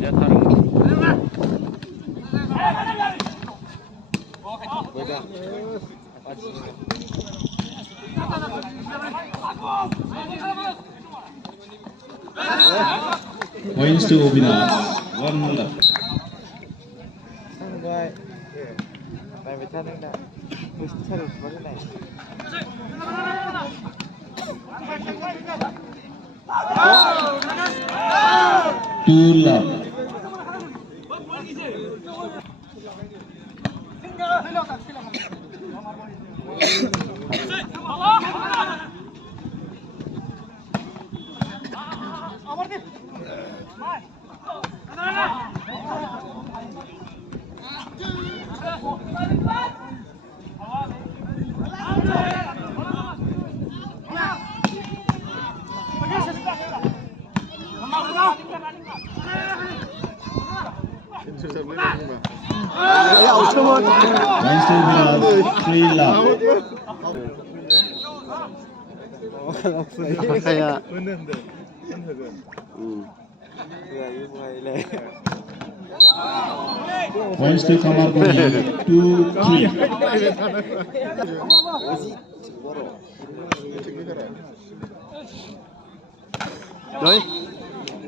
Ya taruh. Points to Abinash. 1 left. Two love. Points to Abinash. 3 love. Points to kamarguri. 2-3.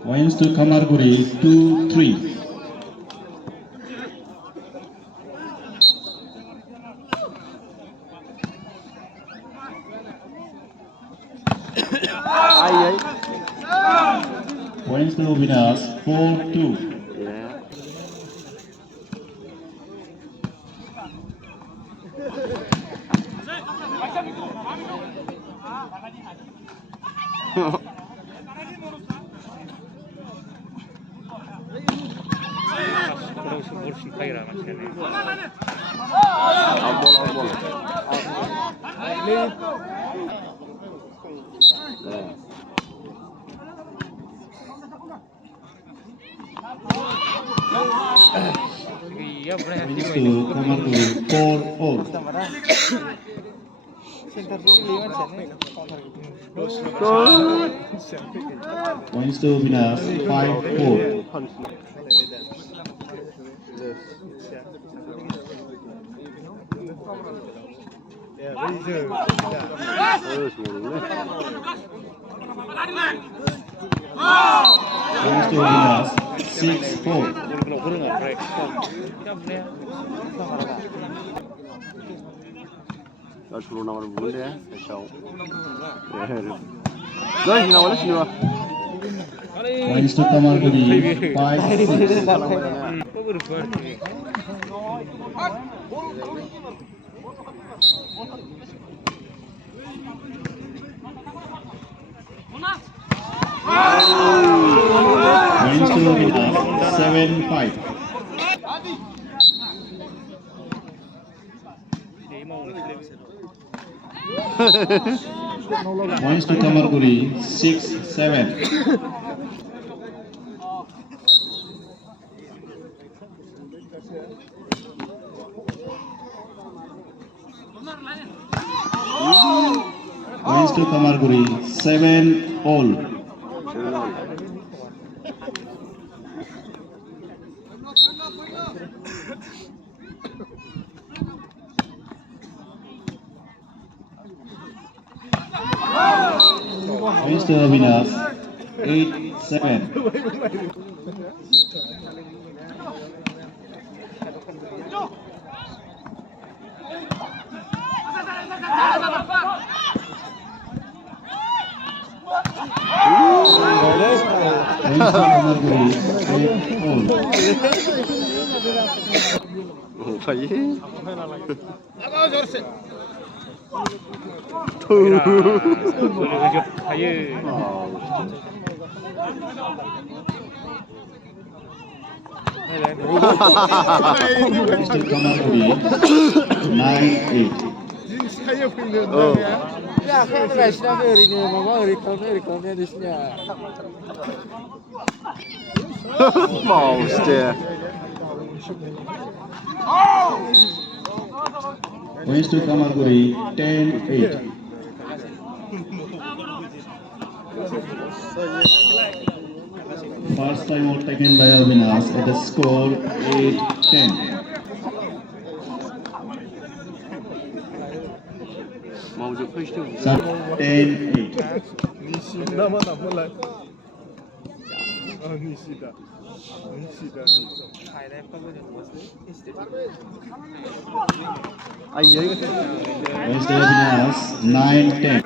Points to kamarguri. 2-3. Points to Abinash. 4-2. Points to kamarguri. 4-4. Points to Abinash. 5-4. Points to Abinash. 6-4. Suruh nama boleh ya, show. Dah sini awalnya sini wah. Points to kamarguri. 5-6. Points to Abinash. 7-5. Points to kamarguri. 6-7. Points to kamarguri. 7-all. Points to Abinash. 8-7. Ya, kan rasanya ini memang rekomnya di sini. Mau sih. Points to Kamarguri 10-8. First time out taken by Abinash at the score 8-10. 마우저 페이스팅 10-8. 니시다만 안 몰라. 니시다. 아 여기가 Points to Abinash 9-10.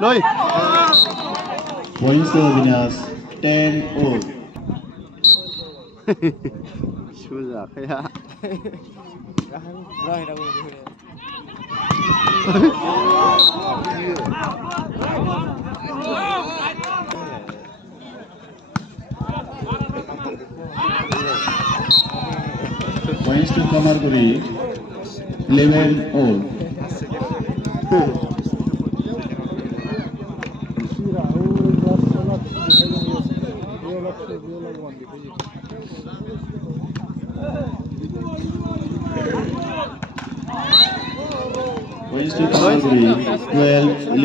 너희 Points to Abinash 10-all. 시우자 그야 브라이라고 그래. Points to Kamarguri 11-all. Points to Kamarguri 12-11.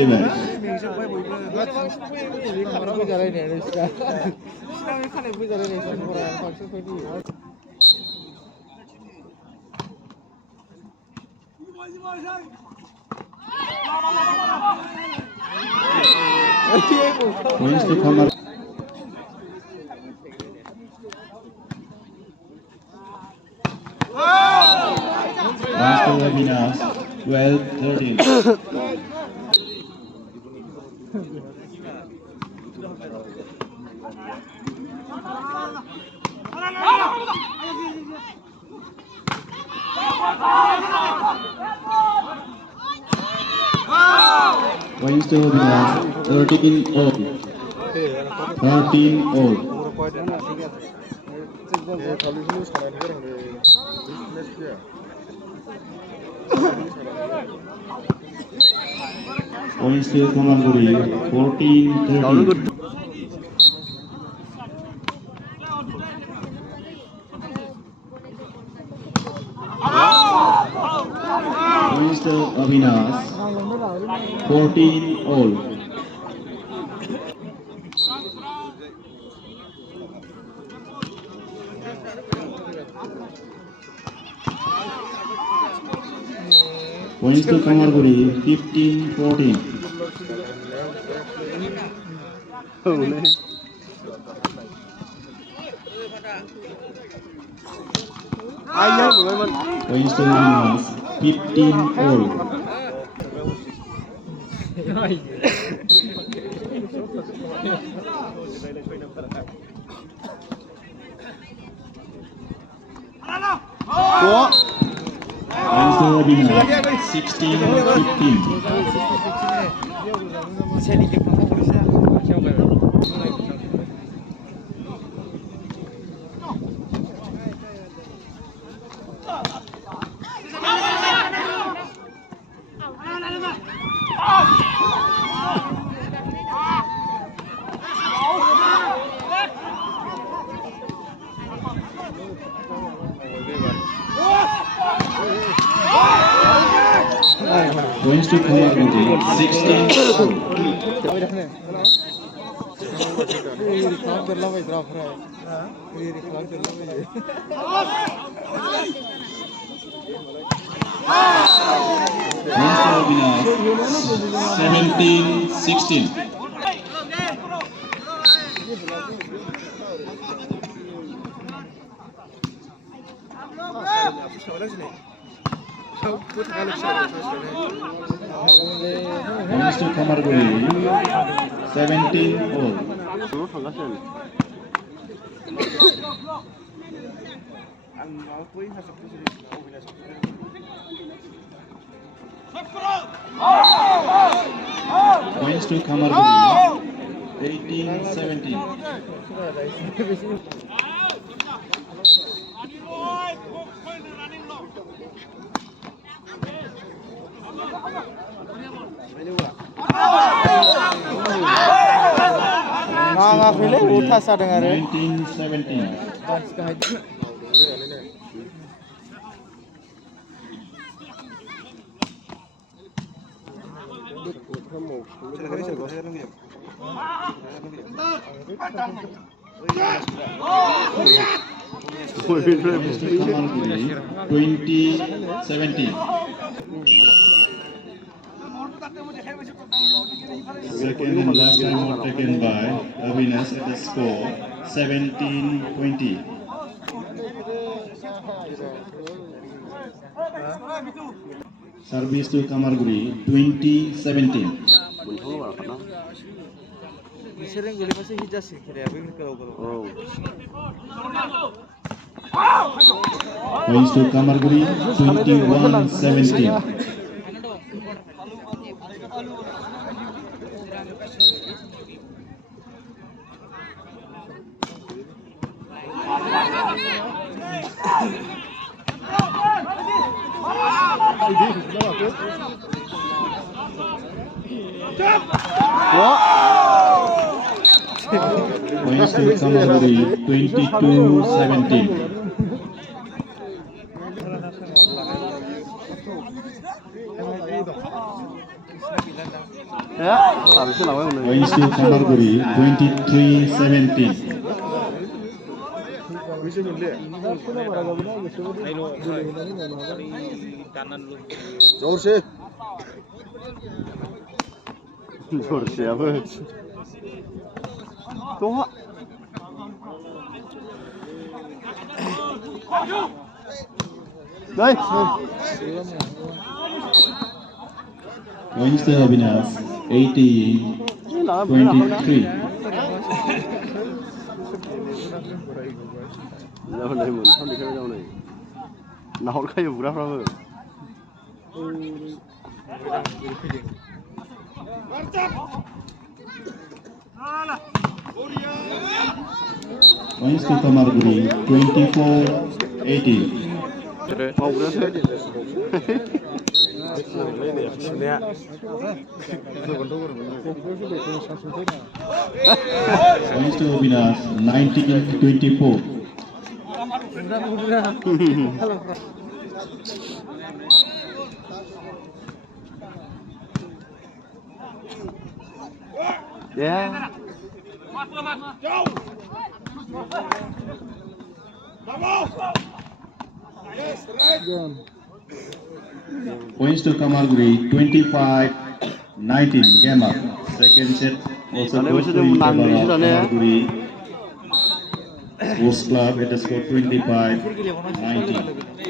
Points to Kamarguri. Points to Abinash 12-13. Points to Abinash 13-all. 13-all. Points to Kamarguri 14-13. Points to Abinash 14-all. Points to Kamarguri 15-14. 오네 아이야 뭐만 Points to Abinash 15-all. 좋아 Points to Abinash 16-15. Points to Kamarguri 16-all. Points to Abinash 17-16. Points to Kamarguri 17-all. 저거 반갑잖아 Points to Kamarguri 18-17. नाङाखैलै उल्था जादों आरो 19-17. मानसि गाहाय Points to kamarguri 20-17. Second and last time out taken by Abinash at the score 17-20. Service to kamarguri 20-17. बिसोरजों गेलेबासो hit जासिगोन खेलाया बै गोलाव गोलाव Points to kamarguri 21-17. Points to kamarguri 22-17. Points to kamarguri 23-17. Jorsiaबो दङ नै Points to Abinash 18-23. जाबाय मोनथाम देखायबाय जाबाय नाहरखायो बुग्राफ्राबो Points to kamarguri 24-18. मावग्रायासो Points to Abinash 19-24. Yeah. Points to kamarguri 25-19. Game up. Second set also goes to kamarguri Sports Club at the score 25-19.